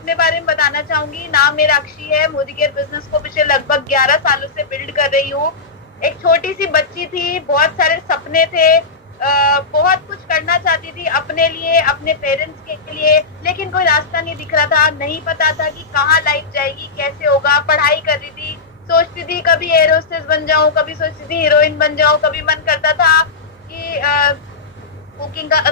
अपने बारे में बताना चाहूंगी। नाम मेरा अक्षी है। मोदी केयर बिजनेस को पिछले लगभग 11 सालों से बिल्ड कर रही हूँ। एक छोटी सी बच्ची थी, बहुत सारे सपने थे, बहुत कुछ करना चाहती थी अपने लिए, अपने पेरेंट्स के लिए, लेकिन कोई रास्ता नहीं दिख रहा था। नहीं पता था कि कहाँ लाइफ जाएगी, कैसे होगा। पढ़ाई कर रही थी, सोचती थी कभी एयर होस्टेस बन जाऊं, कभी सोचती थी हीरोइन बन जाऊं, कभी मन करता था कि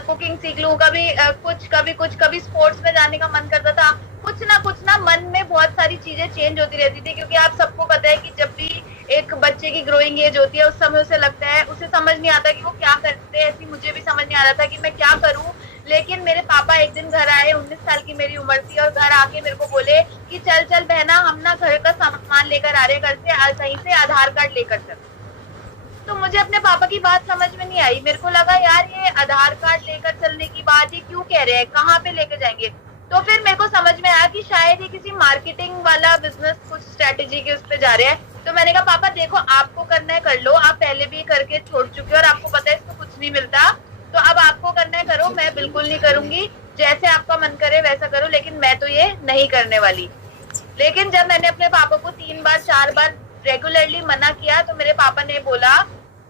कुकिंग सीख लूं, कभी स्पोर्ट्स में जाने का मन करता था। कुछ ना मन में बहुत सारी चीजें चेंज होती रहती थी, क्योंकि आप सबको पता है कि जब भी एक बच्चे की ग्रोइंग एज होती है, उस समय उसे लगता है, उसे समझ नहीं आता कि वो क्या करते हैं। ऐसी मुझे भी समझ नहीं आ रहा था कि मैं क्या करूं। लेकिन मेरे पापा एक दिन घर आए, 19 साल की मेरी उम्र थी, और घर आके मेरे को बोले कि चल चल बहना, हम ना घर का सामान लेकर आ रहे, घर से कहीं से आधार कार्ड लेकर चल। तो मुझे अपने पापा की बात समझ में नहीं आई। मेरे को लगा यार ये आधार कार्ड लेकर चलने की बात ये क्यों कह रहे हैं, कहाँ पे लेके जाएंगे। तो फिर मेरे को समझ में आया कि शायद ये किसी मार्केटिंग वाला बिजनेस, कुछ स्ट्रेटेजी के उस पे जा रहे हैं। तो मैंने कहा पापा देखो, आपको करना है कर लो, आप पहले भी करके छोड़ चुके हो और आपको पता है इसको कुछ नहीं मिलता। तो अब आपको करना है करो, मैं बिल्कुल नहीं करूंगी। जैसे आपका मन करे वैसा करो, लेकिन मैं तो ये नहीं करने वाली। लेकिन जब मैंने अपने पापा को 3 बार 4 बार रेगुलरली मना किया, तो मेरे पापा ने बोला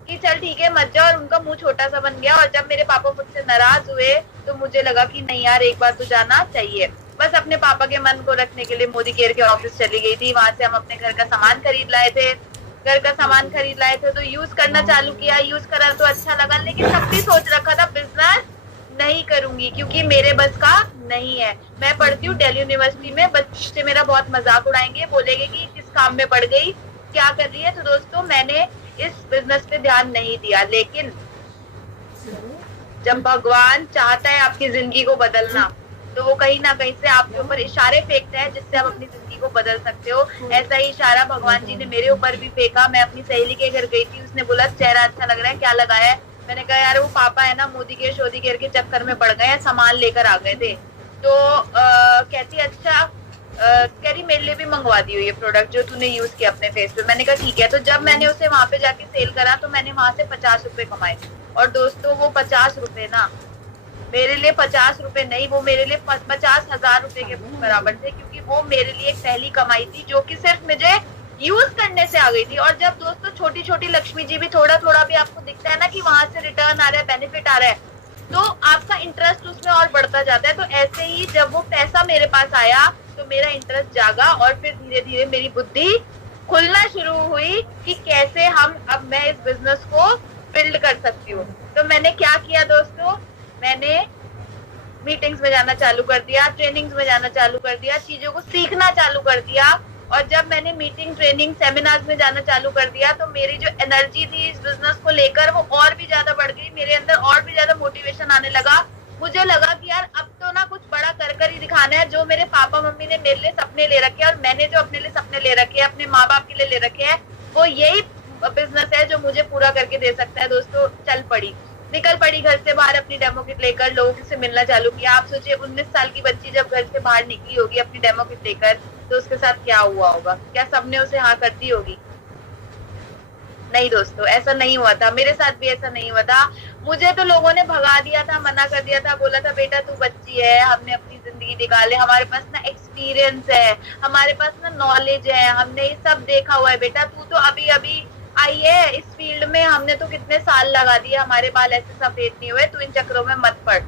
कि चल ठीक है मत जा, और उनका मुंह छोटा सा बन गया। और जब मेरे पापा मुझसे नाराज हुए, तो मुझे लगा कि नहीं यार, एक बार तो जाना चाहिए। बस अपने पापा के मन को रखने के लिए मोदी केयर के ऑफिस चली गई थी। वहां से हम अपने घर का सामान खरीद लाए थे। तो यूज करना चालू किया, यूज करा तो अच्छा लगा। लेकिन तब भी सोच रखा था बिजनेस नहीं करूंगी, क्योंकि मेरे बस का नहीं है। मैं पढ़ती हूँ दिल्ली यूनिवर्सिटी में, बच्चे मेरा बहुत मजाक उड़ाएंगे, बोलेंगे कि किस काम में पढ़ गई, क्या कर रही है। तो दोस्तों मैंने इस बिजनेस पे ध्यान नहीं दिया। लेकिन जब भगवान चाहता है आपकी जिंदगी को बदलना, तो वो कहीं ना कहीं से आपके ऊपर इशारे फेंकता है, जिससे आप अपनी जिंदगी को बदल सकते हो। ऐसा ही इशारा भगवान जी ने मेरे ऊपर भी फेंका। मैं अपनी सहेली के घर गई थी, उसने बोला चेहरा अच्छा लग रहा है, क्या लगाया है। मैंने कहा यार वो पापा है ना, मोदी के शोदी केयर के चक्कर में पड़ गए हैं, सामान लेकर आ गए थे। तो कहती अच्छा, कह रही मेरे लिए भी मंगवा दियो ये प्रोडक्ट जो तूने यूज किया अपने फेस पे। मैंने कहा ठीक है। तो जब मैंने उसे वहां पे जाके सेल करा, तो मैंने वहां से 50 रुपए कमाए। और दोस्तों वो 50 रुपए ना मेरे लिए 50 रुपए नहीं, वो मेरे लिए 50,000 रुपए के बराबर थे, क्योंकि वो मेरे लिए एक पहली कमाई थी जो कि सिर्फ मुझे यूज करने से आ गई थी। और जब दोस्तों छोटी छोटी लक्ष्मी जी भी थोड़ा थोड़ा भी आपको दिखता है ना कि वहां से रिटर्न आ रहा है, बेनिफिट आ रहा है, तो आपका इंटरेस्ट उसमें और बढ़ता जाता है। तो ऐसे ही जब वो पैसा मेरे पास आया, तो मेरा इंटरेस्ट जागा, और फिर धीरे धीरे मेरी बुद्धि खुलना शुरू हुई कि कैसे अब मैं इस बिजनेस को बिल्ड कर सकती हूँ। तो मैंने क्या किया दोस्तों, मैंने मीटिंग्स में जाना चालू कर दिया, ट्रेनिंग्स में जाना चालू कर दिया, चीजों को सीखना चालू कर दिया। और जब मैंने मीटिंग, ट्रेनिंग, सेमिनार्स में जाना चालू कर दिया, तो मेरी जो एनर्जी थी इस बिजनेस को लेकर वो और भी ज्यादा बढ़ गई। मेरे अंदर और भी ज्यादा मोटिवेशन आने लगा। मुझे लगा कि यार अब तो ना कुछ बड़ा कर कर ही दिखाना है। जो मेरे पापा मम्मी ने मेरे लिए सपने ले रखे हैं, और मैंने जो अपने लिए सपने ले रखे हैं, अपने माँ बाप के लिए ले रखे हैं, वो यही बिजनेस है जो मुझे पूरा करके दे सकता है। दोस्तों निकल पड़ी घर से बाहर, अपनी डेमो किट लेकर लोगों से मिलना चालू किया। आप सोचिए 19 साल की बच्ची जब घर से बाहर निकली होगी अपनी डेमो किट लेकर, तो उसके साथ क्या हुआ होगा। क्या सबने उसे हाँ करती होगी? नहीं दोस्तों, ऐसा नहीं हुआ था। मेरे साथ भी ऐसा नहीं हुआ था। मुझे तो लोगों ने भगा दिया था, मना कर दिया था, बोला था बेटा तू बच्ची है, हमने अपनी जिंदगी निकाले, हमारे पास ना एक्सपीरियंस है, हमारे पास ना नॉलेज है, हमने ये सब देखा हुआ है, बेटा तू तो अभी अभी आई है इस फील्ड में, हमने तो कितने साल लगा दिए, हमारे बाल ऐसे सफेद नहीं हुए, तू इन चक्करों में मत पड़।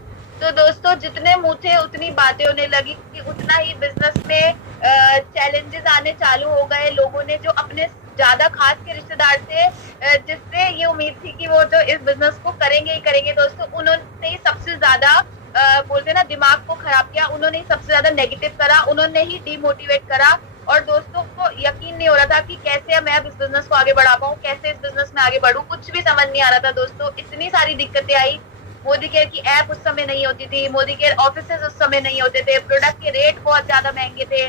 तो दोस्तों जितने मुंह थे उतनी बातें होने लगी, कि उतना ही बिजनेस में चैलेंजेस आने चालू हो गए। लोगों ने जो अपने ज्यादा खास के रिश्तेदार थे, जिससे ये उम्मीद थी कि वो तो इस बिजनेस को करेंगे ही करेंगे, दोस्तों उन्होंने ही सबसे ज्यादा बोलते ना दिमाग को खराब किया। उन्होंने ही सबसे ज्यादा नेगेटिव करा, उन्होंने ही डिमोटिवेट करा। और दोस्तों को यकीन नहीं हो रहा था कि कैसे मैं अब इस बिजनेस को आगे बढ़ा पाऊँ, कैसे इस बिजनेस में आगे बढ़ूं, कुछ भी समझ नहीं आ रहा था दोस्तों। इतनी सारी दिक्कतें आई। मोदी केयर की ऐप उस समय नहीं होती थी, मोदी केयर ऑफिसेज उस समय नहीं होते थे, प्रोडक्ट के रेट बहुत ज्यादा महंगे थे,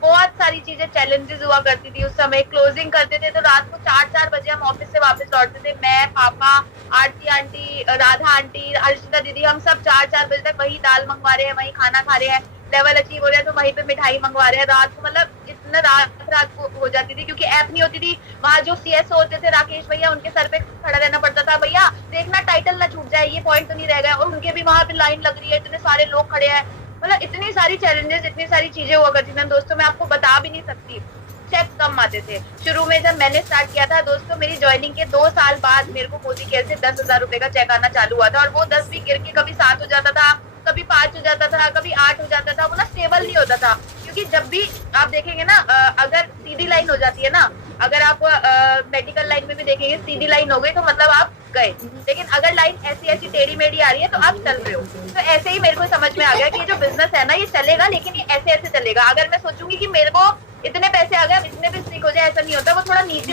बहुत सारी चीजें चैलेंजेस हुआ करती थी उस समय। क्लोजिंग करते थे तो रात को 4-4 बजे हम ऑफिस से वापस लौटते थे। मैं, पापा, आरती आंटी, राधा आंटी, अर्शिता दीदी, हम सब 4-4 बजे तक वही दाल मंगवा रहे हैं, वही खाना खा रहे हैं। लेवल अचीव हो रहा है तो वहीं पे मिठाई मंगवा रहे हैं रात को। मतलब इतना रात को हो जाती थी, क्योंकि ऐप नहीं होती थी। वहां जो सीएसओ होते थे राकेश भैया, उनके सर पे खड़ा रहना पड़ता था, भैया देखना टाइटल ना छूट जाए, ये पॉइंट तो नहीं रह गया। और उनके भी वहां पे लाइन लग रही है, इतने सारे लोग खड़े हैं। मतलब इतनी सारी चैलेंजेस, इतनी सारी चीजें हुआ करती थी दोस्तों, मैं आपको बता भी नहीं सकती। चेक कम आते थे शुरू में, जब मैंने स्टार्ट किया था दोस्तों, मेरी ज्वाइनिंग के 2 साल बाद मेरे को मोदी केयर से 10,000 रुपए का चेक आना चालू हुआ था, और वो 10 भी गिर के कभी 7 हो जाता था, कभी 5 हो जाता था, कभी 8 हो जाता था, वो ना स्टेबल नहीं होता था। क्योंकि जब भी आप देखेंगे ना, अगर सीधी लाइन हो जाती है ना, अगर आप मेडिकल लाइन में भी देखेंगे सीधी लाइन हो गई तो मतलब आप गए, लेकिन अगर लाइन ऐसी ऐसी टेढ़ी मेढ़ी आ रही है तो आप चल रहे हो। तो ऐसे ही मेरे को समझ में आ गया कि जो बिजनेस है ना ये चलेगा, लेकिन ये ऐसे ऐसे चलेगा। अगर मैं सोचूंगी कि मेरे को इतने पैसे आ गए, अब इतने भी स्टिक हो जाए, ऐसा नहीं होता, वो थोड़ा नीचे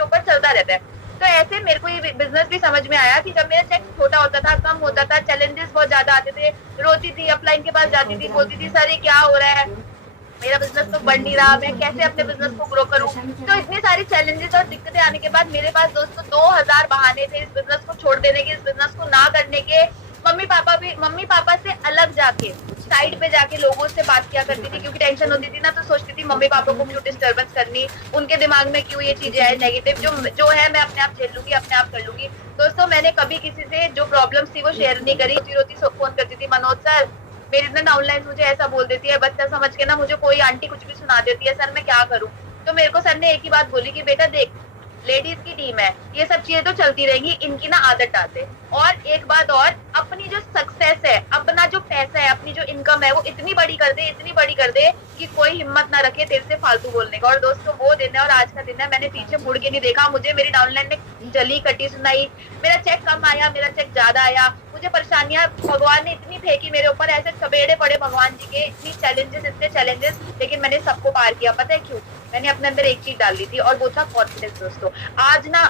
ऊपर चलता रहता है। तो ऐसे मेरे को ये बिजनेस भी समझ में आया कि जब मेरा चेक छोटा होता था, कम होता था, चैलेंजेस बहुत ज्यादा आते थे, रोती थी, अपलाइन के पास जाती थी, बोलती थी सर ये क्या हो रहा है, मेरा बिजनेस तो बढ़ नहीं रहा, मैं कैसे अपने बिजनेस को ग्रो करूं। तो इतनी सारी चैलेंजेस और दिक्कतें आने के बाद मेरे पास दोस्तों 2000 बहाने थे इस बिजनेस को छोड़ देने के, इस बिजनेस को ना करने के। मम्मी पापा से अलग जाके, साइड पे जाके लोगों से बात किया करती थी, क्योंकि टेंशन होती थी ना, तो सोचती थी मम्मी पापा को क्यों डिस्टर्बेंस करनी, उनके दिमाग में क्यों ये चीजें आए नेगेटिव, जो है मैं अपने आप झेल लूंगी, अपने आप कर लूंगी। दोस्तों मैंने कभी किसी से जो प्रॉब्लम्स थी वो शेयर नहीं करी। रोती फोन करती थी, मनोज सर मेरी इतना डाउनलाइन मुझे ऐसा बोल देती है, बच्चा समझ के ना मुझे कोई आंटी कुछ भी सुना देती है, सर मैं क्या करूं। तो मेरे को सर ने एक ही बात बोली कि बेटा देख, लेडीज की टीम है, ये सब चीजें तो चलती रहेंगी, इनकी ना आदत डाल दे। और एक बात और, अपनी जो सक्सेस है, अपना जो पैसा है, अपनी जो इनकम है, वो इतनी बड़ी कर दे, इतनी बड़ी कर दे कि कोई हिम्मत ना रखे तेरे से फालतू बोलने का। और दोस्तों वो दिन है और आज का दिन है, मैंने पीछे मुड़ के नहीं देखा। मुझे मेरी डाउनलाइन ने जली कटी सुनाई, मेरा चेक कम आया, मेरा चेक ज्यादा आया, मुझे परेशानियां भगवान ने इतनी फेंकी मेरे ऊपर, ऐसे चपेड़े पड़े भगवान जी के, इतनी इतने चैलेंजेस, लेकिन मैंने सबको पार किया। पता है क्यों? मैंने अपने अंदर एक चीज डाल ली थी और वो था कॉन्फिडेंस। दोस्तों आज ना,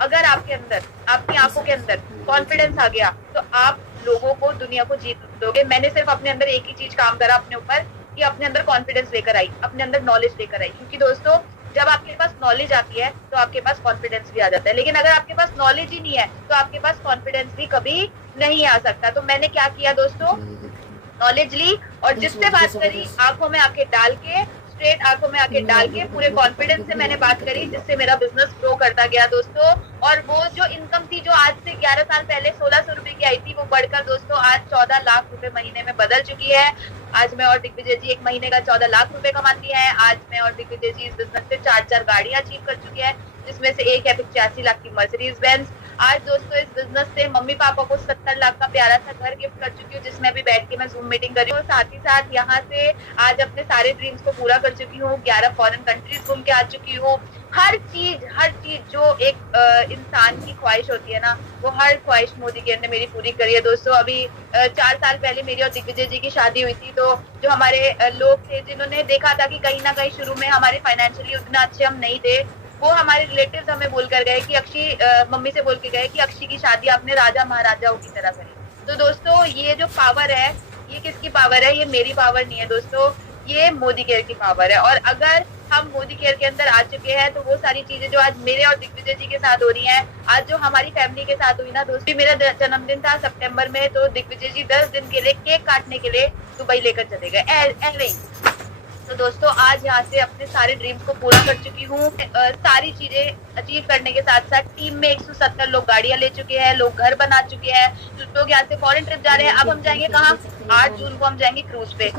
अगर आपके अंदर, आपकी आंखों के अंदर कॉन्फिडेंस आ गया तो आप लोगों को, दुनिया को जीत दोगे। मैंने सिर्फ अपने अंदर एक ही चीज काम करा अपने ऊपर, कि अपने अंदर कॉन्फिडेंस लेकर आई, अपने अंदर नॉलेज लेकर आई। क्योंकि दोस्तों जब आपके पास नॉलेज आती है तो आपके पास कॉन्फिडेंस भी आ जाता है, लेकिन अगर आपके पास नॉलेज ही नहीं है तो आपके पास कॉन्फिडेंस भी कभी नहीं आ सकता। तो मैंने क्या किया दोस्तों, नॉलेज ली और जिससे बात करी, आंखों में आंखें डाल के, स्ट्रेट आंखों में आंखें डाल के, पूरे कॉन्फिडेंस से मैंने बात करी, जिससे मेरा बिजनेस ग्रो करता गया दोस्तों। और वो जो इनकम थी, जो आज से 11 साल पहले 1600 रुपए की आई थी, वो बढ़कर दोस्तों आज 14 लाख रुपए महीने में बदल चुकी है। आज मैं और दिग्विजय जी एक महीने का 14 लाख रुपए कमाती है। आज मैं और दिग्विजय जी इस बिजनेस से 4 गाड़ियां अचीव कर चुकी है, जिसमें से एक है 85 लाख की मर्सिडीज बेंज। आज दोस्तों इस बिजनेस से मम्मी पापा को 70 लाख का प्यारा सा घर गिफ्ट कर चुकी हूँ, जिसमें अभी बैठ के मैं जूम मीटिंग कर रही हूँ। साथ ही साथ यहाँ से आज अपने सारे ड्रीम्स को पूरा कर चुकी हूँ, 11 फॉरेन कंट्रीज घूम के आ चुकी हूँ। हर चीज जो एक इंसान की ख्वाहिश होती है ना, वो हर ख्वाहिश मोदी केयर ने मेरी पूरी करी है दोस्तों। अभी 4 साल पहले मेरी और दिग्विजय जी की शादी हुई थी, तो जो हमारे लोग थे, जिन्होंने देखा था कि कहीं ना कहीं शुरू में हमारे फाइनेंशियली उतना अच्छे हम नहीं थे, वो हमारे रिलेटिव्स हमें बोल कर गए कि अक्षी, मम्मी से बोल के गए कि अक्षी की शादी आपने राजा महाराजाओं की तरह करी। तो दोस्तों ये जो पावर है, ये किसकी पावर है? ये मेरी पावर नहीं है दोस्तों, ये मोदी केयर की पावर है। और अगर हम मोदी केयर के अंदर आ चुके हैं तो वो सारी चीजें जो आज मेरे और दिग्विजय जी के साथ हो रही हैं, आज जो हमारी फैमिली के साथ हुई ना दोस्तों, मेरा जन्मदिन था सितंबर में, तो दिग्विजय जी 10 दिन के लिए केक काटने के लिए दुबई लेकर चले गए। तो दोस्तों आज यहाँ से अपने सारे ड्रीम्स को पूरा कर चुकी हूँ। सारी चीजें अचीव करने के साथ साथ टीम में 170 लोग गाड़ियां ले चुके हैं, लोग घर बना चुके हैं, लोग यहाँ से फॉरेन ट्रिप जा रहे हैं। अब हम जाएंगे कहाँ? 8 जून को हम जाएंगे क्रूज पे।